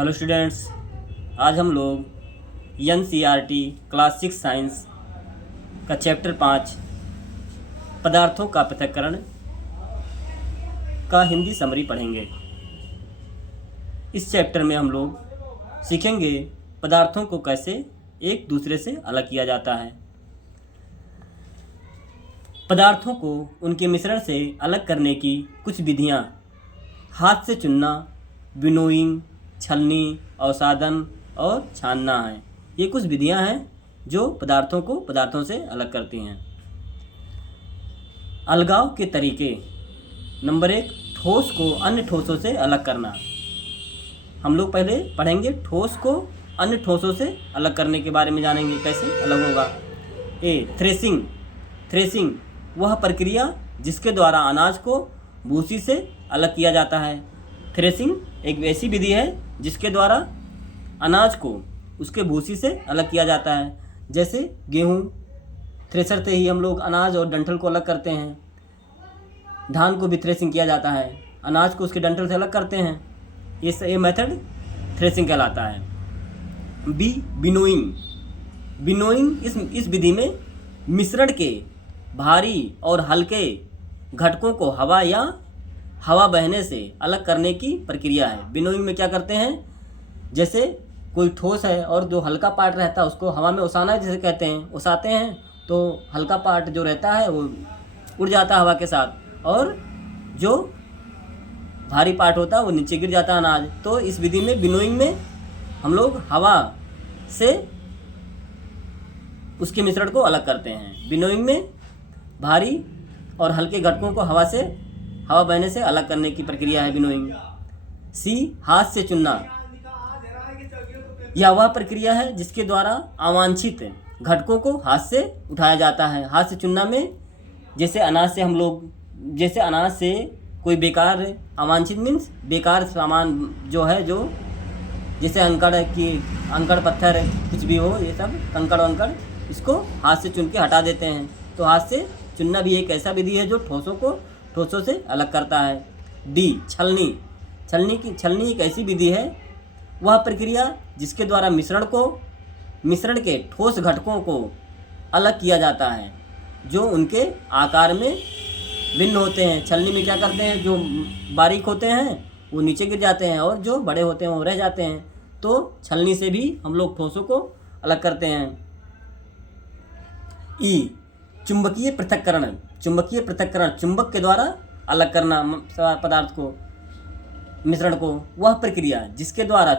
Hello students, आज हम लोग एनसीईआरटी क्लास 6 साइंस का चैप्टर 5 पदार्थों का पृथक्करण का हिंदी समरी पढ़ेंगे। इस चैप्टर में हम लोग सीखेंगे पदार्थों को कैसे एक दूसरे से अलग किया जाता है। पदार्थों को उनके मिश्रण से अलग करने की कुछ विधियाँ हाथ से चुनना, विनोइंग, छलनी, अवसादन और छानना है। ये कुछ विधियां हैं जो पदार्थों को पदार्थों से अलग करती हैं। अलगाव के तरीके। नंबर 1, ठोस को अन्य ठोसों से अलग करना। हम लोग पहले पढ़ेंगे ठोस को अन्य ठोसों से अलग करने के बारे में, जानेंगे कैसे अलग होगा। थ्रेसिंग। थ्रेसिंग वह प्रक्रिया जिसके द्वारा अनाज को भूसी से अलग किया जाता है। थ्रेसिंग एक ऐसी विधि है जिसके द्वारा अनाज को उसके भूसी से अलग किया जाता है। जैसे गेहूँ थ्रेसर से ही हम लोग अनाज और डंठल को अलग करते हैं। धान को भी थ्रेसिंग किया जाता है, अनाज को उसके डंठल से अलग करते हैं। ये मेथड थ्रेसिंग कहलाता है। विनोइंग। विनोइंग इस विधि में मिश्रण के भारी और हल्के घटकों को हवा बहने से अलग करने की प्रक्रिया है। विनोइंग में क्या करते हैं, जैसे कोई ठोस है और जो हल्का पार्ट रहता है उसको हवा में ओसाना जिसे कहते हैं, ओसाते हैं तो हल्का पार्ट जो रहता है वो उड़ जाता है हवा के साथ, और जो भारी पार्ट होता है वो नीचे गिर जाता है अनाज। तो इस विधि में विनोइंग में हम लोग हवा से उसके मिश्रण को अलग करते हैं। विनोइंग में भारी और हल्के घटकों को हवा बहने से अलग करने की प्रक्रिया है विनोइंग। हाथ से चुनना। यह वह प्रक्रिया है जिसके द्वारा अवांछित घटकों को हाथ से उठाया जाता है। हाथ से चुनना में जैसे अनाज से कोई बेकार, अवांछित मीन्स बेकार सामान जो है, जो जैसे अंकड़ पत्थर कुछ भी हो, ये सब कंकड़ वंकड़, इसको हाथ से चुन के हटा देते हैं। तो हाथ से चुनना भी एक ऐसा विधि है जो ठोसों से अलग करता है। छलनी। छलनी एक ऐसी विधि है, वह प्रक्रिया जिसके द्वारा मिश्रण के ठोस घटकों को अलग किया जाता है जो उनके आकार में भिन्न होते हैं। छलनी में क्या करते हैं, जो बारीक होते हैं वो नीचे गिर जाते हैं और जो बड़े होते हैं वो रह जाते हैं। तो छलनी से भी हम लोग ठोसों को अलग करते हैं। चुंबकीय पृथक्करण। चुंबक के द्वारा अलग करना पदार्थ को, मिश्रण को। वह प्रक्रिया जिसके द्वारा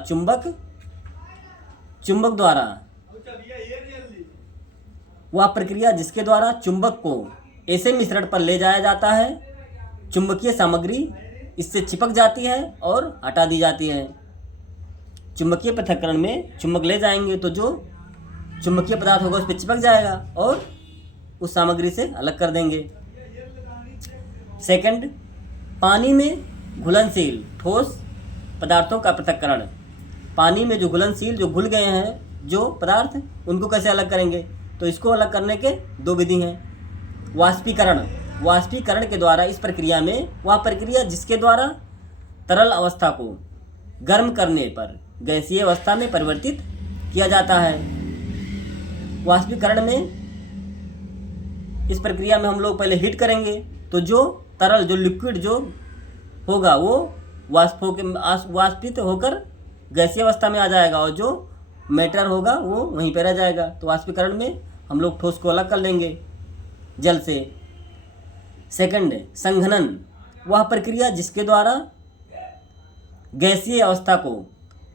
चुंबक को ऐसे मिश्रण पर ले जाया जाता है, चुंबकीय सामग्री इससे चिपक जाती है और हटा दी जाती है। चुंबकीय पृथक्करण में चुंबक ले जाएंगे तो जो चुंबकीय पदार्थ होगा उस पर चिपक जाएगा और उस सामग्री से अलग कर देंगे। सेकंड, पानी में घुलनशील ठोस पदार्थों का पृथक्करण। पानी में जो घुलनशील, जो घुल गए हैं जो पदार्थ, उनको कैसे अलग करेंगे, तो इसको अलग करने के दो विधि हैं। वाष्पीकरण के द्वारा इस प्रक्रिया में, वह प्रक्रिया जिसके द्वारा तरल अवस्था को गर्म करने पर गैसीय अवस्था में परिवर्तित किया जाता है। वाष्पीकरण में इस प्रक्रिया में हम लोग पहले हीट करेंगे तो जो तरल, जो लिक्विड जो होगा वो वाष्पित होकर गैसीय अवस्था में आ जाएगा और जो मैटर होगा वो वहीं पर रह जाएगा। तो वाष्पीकरण में हम लोग ठोस को अलग कर लेंगे जल से। सेकंड, संघनन। वह प्रक्रिया जिसके द्वारा गैसीय अवस्था को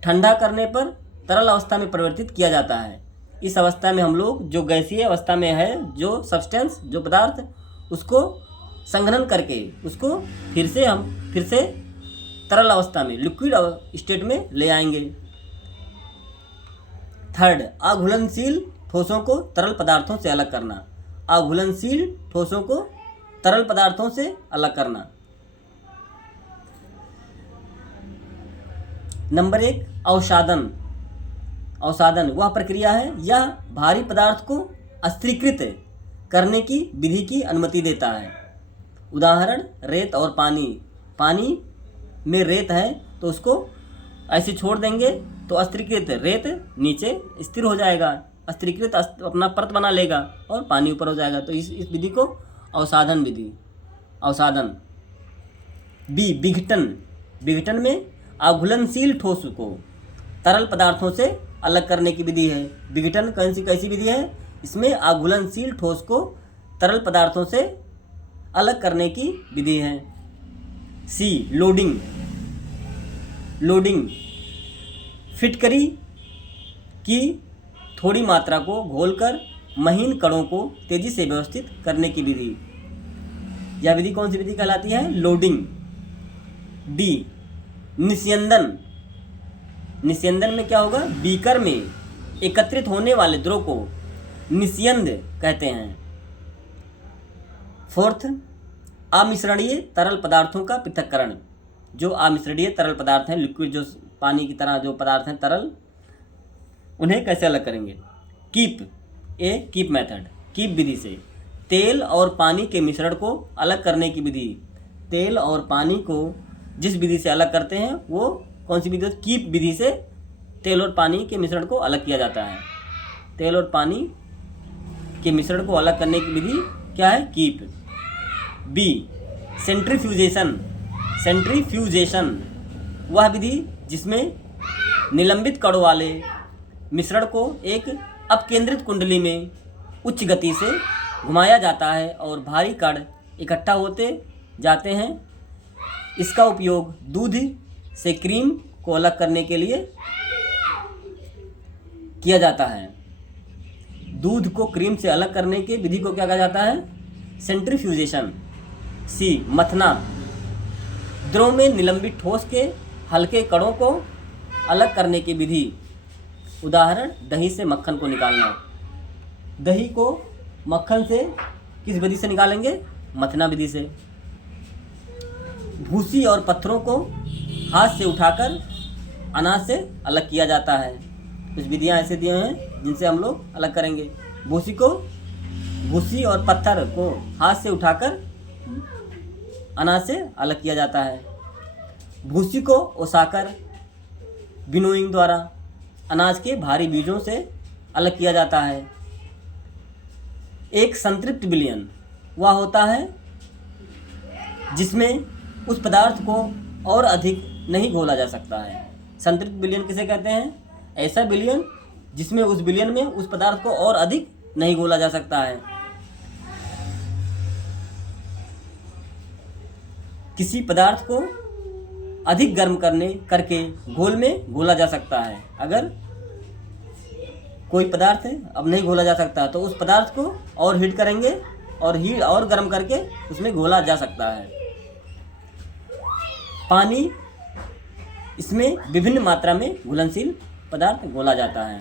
ठंडा करने पर तरल अवस्था में परिवर्तित किया जाता है। इस अवस्था में हम लोग जो गैसीय अवस्था में है, जो सब्सटेंस, जो पदार्थ, उसको संघनन करके उसको फिर से तरल अवस्था में, लिक्विड स्टेट में ले आएंगे। थर्ड, अघुलनशील ठोसों को तरल पदार्थों से अलग करना। अघुलनशील ठोसों को तरल पदार्थों से अलग करना। नंबर 1, अवसादन वह प्रक्रिया है, यह भारी पदार्थ को अस्थिरीकृत करने की विधि की अनुमति देता है। उदाहरण, रेत और पानी में रेत है तो उसको ऐसे छोड़ देंगे तो अस्थिरीकृत रेत नीचे स्थिर हो जाएगा, अस्थिरीकृत अपना परत बना लेगा और पानी ऊपर हो जाएगा। तो इस विधि को अवसाधन विधि, अवसाधन। बी, विघटन। विघटन में आघूलनशील ठोस को तरल पदार्थों से अलग करने की विधि है। विघटन कैसी विधि है? इसमें आघूलनशील ठोस को तरल पदार्थों से अलग करने की विधि है। सी, लोडिंग। लोडिंग फिटकरी की थोड़ी मात्रा को घोलकर महीन कणों को तेजी से व्यवस्थित करने की विधि। यह विधि कौन सी विधि कहलाती है? लोडिंग। डी, निस्यंदन। निस्यंदन में क्या होगा? बीकर में एकत्रित होने वाले द्रव को निस्यंद कहते हैं। फोर्थ, अमिश्रणीय तरल पदार्थों का पृथक्करण। जो अमिश्रणीय तरल पदार्थ हैं, लिक्विड जो पानी की तरह जो पदार्थ हैं तरल, उन्हें कैसे अलग करेंगे? कीप मेथड, कीप विधि से तेल और पानी के मिश्रण को अलग करने की विधि। तेल और पानी को जिस विधि से अलग करते हैं वो कौन सी विधि? कीप विधि से तेल और पानी के मिश्रण को अलग किया जाता है। तेल और पानी के मिश्रण को अलग करने की विधि क्या है? कीप। B, centrifugation. सेंट्रीफ्यूजेशन वह विधि जिसमें निलंबित कणों वाले मिश्रण को एक अपकेंद्रित कुंडली में उच्च गति से घुमाया जाता है और भारी कण इकट्ठा होते जाते हैं। इसका उपयोग दूध से क्रीम को अलग करने के लिए किया जाता है। दूध को क्रीम से अलग करने के विधि को क्या कहा जाता है? सेंट्रीफ्यूजेशन। सी, मथना। द्रव में निलंबित ठोस के हल्के कणों को अलग करने की विधि। उदाहरण, दही से मक्खन को निकालना। दही को मक्खन से किस विधि से निकालेंगे? मथना विधि से। भूसी और पत्थरों को हाथ से उठाकर अनाज से अलग किया जाता है। कुछ विधियाँ ऐसे दिए हैं जिनसे हम लोग अलग करेंगे। भूसी और पत्थर को हाथ से उठाकर अनाज से अलग किया जाता है। भूसी को ओसाकर विनोइंग द्वारा अनाज के भारी बीजों से अलग किया जाता है। एक संतृप्त विलयन वह होता है जिसमें उस पदार्थ को और अधिक नहीं घोला जा सकता है। संतृप्त विलयन किसे कहते हैं? ऐसा विलयन जिसमें उस विलयन में उस पदार्थ को और अधिक नहीं घोला जा सकता है। किसी पदार्थ को अधिक गर्म करके घोल में घोला जा सकता है। अगर कोई पदार्थ अब नहीं घोला जा सकता तो उस पदार्थ को और हीट करेंगे और गर्म करके उसमें घोला जा सकता है। पानी, इसमें विभिन्न मात्रा में घुलनशील पदार्थ घोला जाता है।